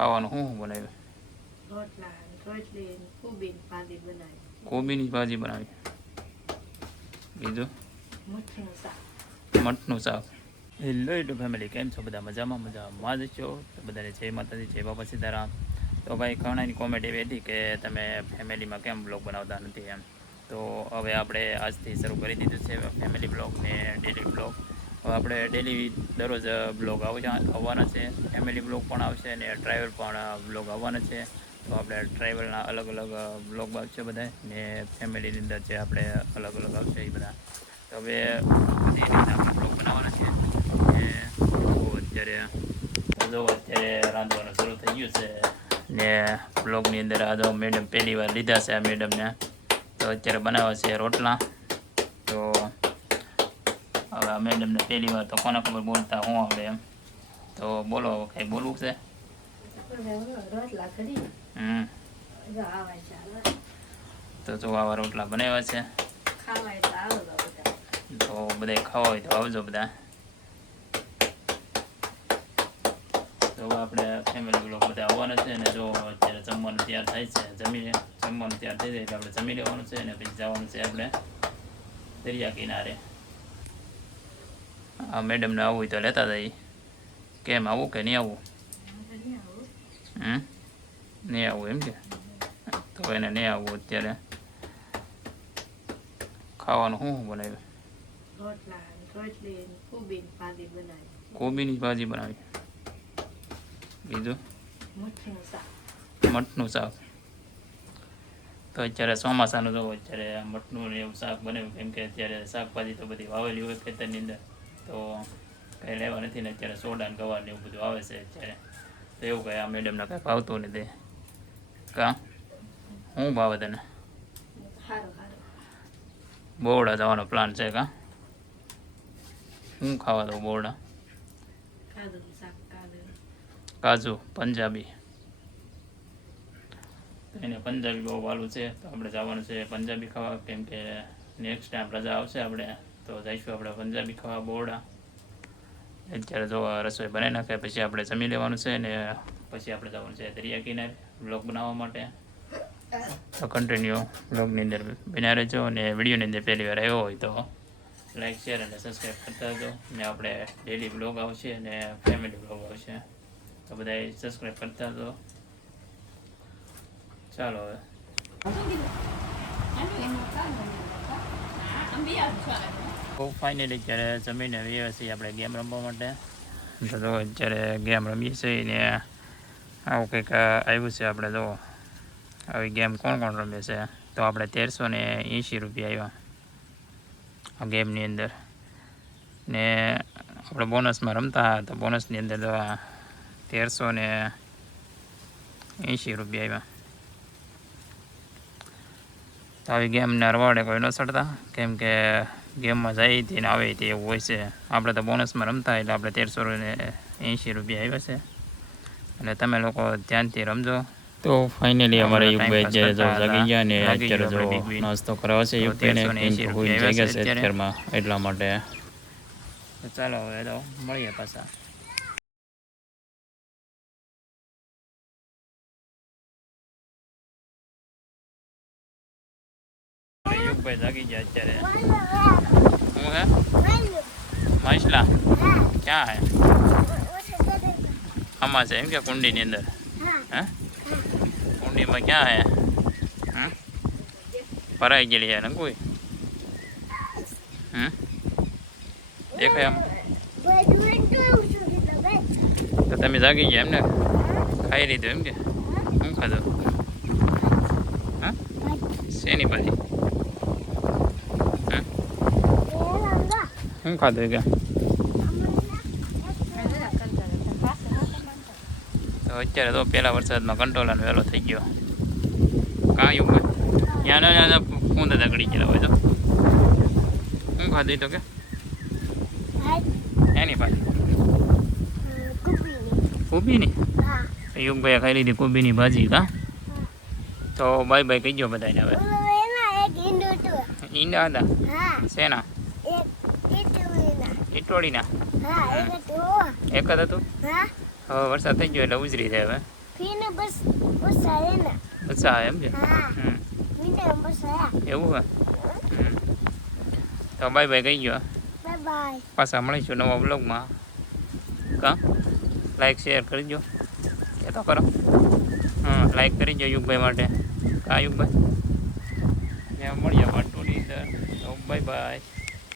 ખાવાનું શું બનાવ્યું? રોટલા રોટલી કોબીની ભાજી બનાવી. કોબીની ભાજી બનાવી. બીજું મઠનું શાક. મઠનું શાક. હેલો યુટ્યુબ ફેમિલી, કેમ છો બધા? મજામાં જ છો? તો બધાને જય માતાજી, જય બાપા સીતારામ. તો ભાઈ ઘણાની કોમેન્ટ એવી હતી કે તમે ફેમિલીમાં કેમ બ્લોગ બનાવતા નથી એમ. તો હવે આપણે આજથી શરૂ કરી દીધું છે ફેમિલી બ્લોગ ને ડેલી બ્લોગ. હવે આપણે ડેલી દરરોજ બ્લોગ આવવાના છે, ફેમિલી બ્લોગ પણ આવશે અને ટ્રાવેલ પણ બ્લોગ આવવાના છે. તો આપણે ટ્રાવેલના અલગ અલગ બ્લોગ આવશે બધા ને ફેમિલીની અંદર જે આપણે અલગ અલગ આવશે એ બધા. તો હવે એ રીતે આપણે બ્લોગ બનાવવાના છે. અત્યારે રાંધવાનું શરૂ થઈ ગયું છે ને બ્લોગની અંદર આ જો મેડમ પહેલી વાર લીધા છે આ મેડમને. તો અત્યારે બનાવે છે રોટલા. તો હવે આ મેડમને પહેલી વાર તો કોને ખબર બોલતા શું આવડે એમ. તો બોલો, કંઈ બોલવું છે? રોટલા કરી તો જો આવા રોટલા બનાવ્યા છે. ખાવાય તો આવો બધા. તો બધા ખાવા હોય તો આવજો બધા. તો આપણે ફેમિલી બ્લોગ બધા આવવાના છે ને જો અત્યારે જમવાનું તૈયાર થાય છે. જમવાનું તૈયાર થઈ જાય એટલે આપણે જમી લેવાનું છે અને પછી જવાનું છે આપણે દરિયા કિનારે. આ મેડમને આવવું હોય તો લેતા જઈએ. કેમ, આવું કે નહીં આવવું? નહીં આવવું એમ કે? તો એને નહીં આવવું અત્યારે. ખાવાનું શું બનાવ્યું? રોટલા રોટલી કોબીની ભાજી બનાવી. કોબીની ભાજી બનાવી. બીજું મઠનું શાક. મઠનું શાક. તો અત્યારે ચોમાસાનું જો અત્યારે મઠનું એવું શાક બનાવ્યું, કેમ કે અત્યારે શાકભાજી તો બધી વાવેલી હોય ખેતરની અંદર, તો કંઈ લેવા નથી ને અત્યારે સોડા ને ગવાર ને એવું બધું આવે છે અત્યારે. તો એવું કંઈ આ મેડમને કંઈ ભાવતું નથી. કાં શું ભાવે તને? સારું સારું. બોરડા જવાનો પ્લાન છે કાં? શું ખાવા દઉં બોરડા? કાજુનું શાક. કાજુ પંજાબી. એને પંજાબી બહુ વાલું છે તો આપણે જવાનું છે પંજાબી ખાવા, કેમ કે નેક્સ્ટ ટાઈમ રજા આવશે આપણે તો જઈશું આપણે પંજાબી ખાવા બોરડા. અત્યારે જો રસોઈ બનાવી નાખે પછી આપણે જમી લેવાનું છે ને પછી આપણે જવાનું છે દરિયા કિનારે બ્લોગ બનાવવા માટે. તો કન્ટિન્યુ બ્લોગની અંદર બન્યા રહેજો અને વિડીયોની અંદર પહેલી વાર આવ્યો હોય તો લાઈક, શેર અને સબસ્ક્રાઈબ કરતા હતો. ને આપણે ડેલી બ્લોગ આવશે અને ફેમિલી બ્લોગ આવશે તો બધાએ સબસ્ક્રાઈબ કરતા હતો. ચાલો હવે બહુ ફાઇનલી અત્યારે જમીને આવીએ છીએ આપણે ગેમ રમવા માટે. તો જો અત્યારે ગેમ રમીએ છીએ ને આવું કંઈક આવ્યું છે. આપણે જો આવી ગેમ કોણ કોણ રમે છે તો આપણે 1380 રૂપિયા આવ્યા આ ગેમની અંદર. ને આપણે બોનસમાં રમતા તો બોનસની અંદર તો 1380 રૂપિયા આવ્યા. તો આવી ગેમના રવાડે કોઈ ન ચડતા, કેમ કે ગેમમાં જાય તે ને આવે તે એવું હોય છે. આપણે તો બોનસમાં રમતા એટલે આપણે 1380 રૂપિયા આવ્યા છે. એટલે તમે લોકો ધ્યાનથી રમજો. તો ફાઇનલી અમારે યુગભાઈ અત્યારે જો જાગી ગયા ને અત્યારે જો નાસ્તો કરાવે છે યુગભાઈને, કેમ કે કોઈ જાગ્યા છે અત્યારમાં એટલા માટે. તો ચાલો હવે તો મળીએ પાછા. યુગભાઈ જાગી ગયા અત્યારે. હું હે મહેશલા ક્યાં હે? આમાં છે એમ કે કુંડીની અંદર? હે કુંડીમાં ક્યાં હે? ભરાઈ ગયેલી હે ને કોઈ? દેખાય આમ? તો તમે જાગી ગયા એમને? ખાઈ લીધું એમ કે? શું ખાધું? હા શેની ભાજી? શું ખાધું કે? તો અત્યારે તો પહેલા વરસાદમાં કંટ્રોલાનો વહેલો થઈ ગયો. કાં એવું ત્યાં કુંદ દગડી ગયેલા હોય તો શું ખાધું તો કે એની ભાજી? કોબીની? યુગભાઈ ખાઈ લીધી કોબીની ભાજી. કાં તો બાય બાય કહી ગયો બધાને હવે. ઈંડા હતા શેના? ઈટોળીના? એક જ હતું. હવે વરસાદ થઈ ગયો એટલે ઉજરી જાય હવે. ફીને બસ બસ આવે ને અચ્છા એમ છે હા હમ ફીને બસ આયા એવું હે તો બાય બાય કહી ગયો બાય બાય પાછા મળીશું નવા બ્લોગમાં કા લાઈક શેર કરી દો એ તો કરો હા લાઈક કરી દો યુગભાઈ માટે કા યુગભાઈ ત્યાં મળીએ વાટોની અંદર તો બાય બાય